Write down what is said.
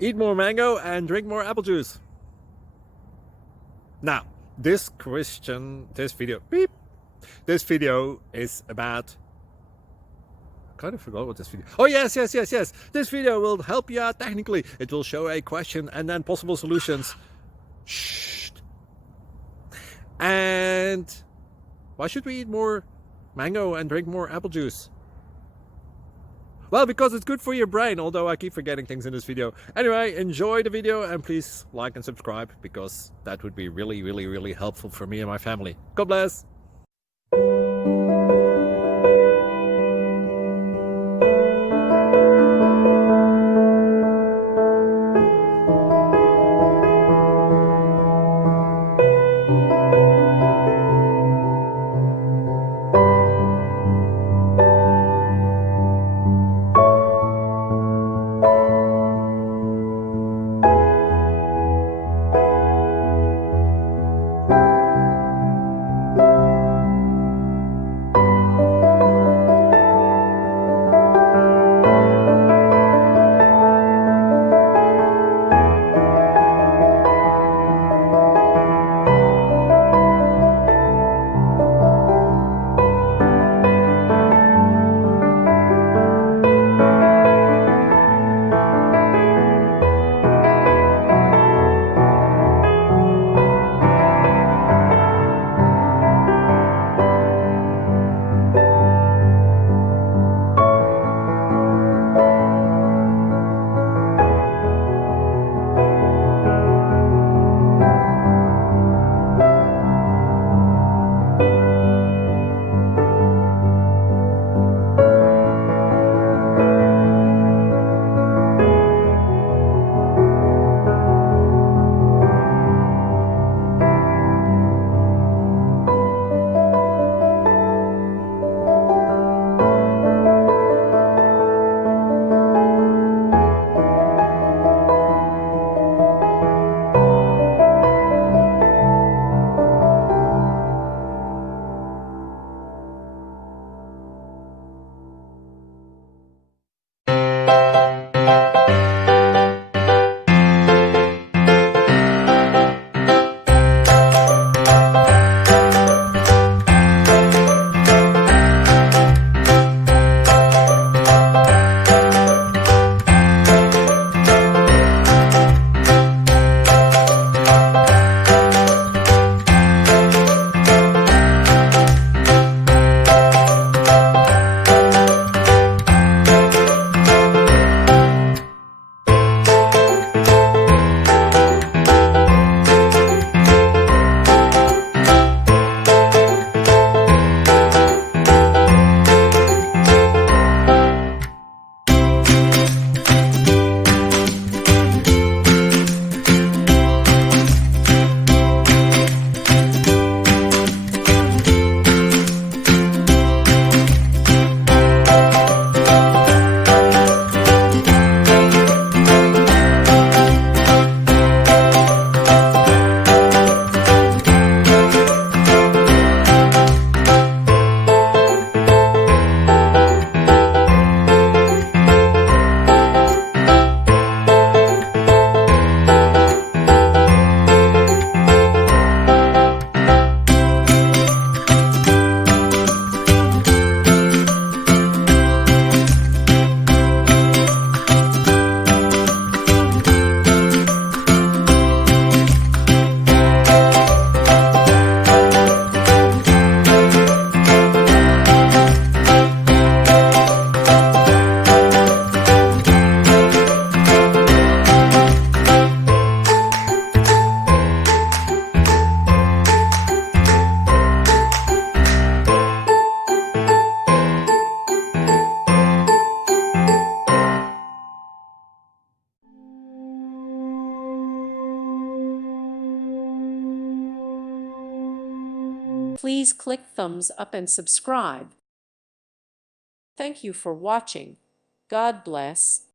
Eat more mango and drink more apple juice. Now, this video is about, I kind of forgot what this video. Oh, yes. This video will help you out technically. It will show a question and then possible solutions. Shh. And why should we eat more mango and drink more apple juice? Well, because it's good for your brain, although I keep forgetting things in this video. Anyway, enjoy the video and please like and subscribe, because that would be really helpful for me and my family. God bless! Please click thumbs up and subscribe. Thank you for watching. God bless.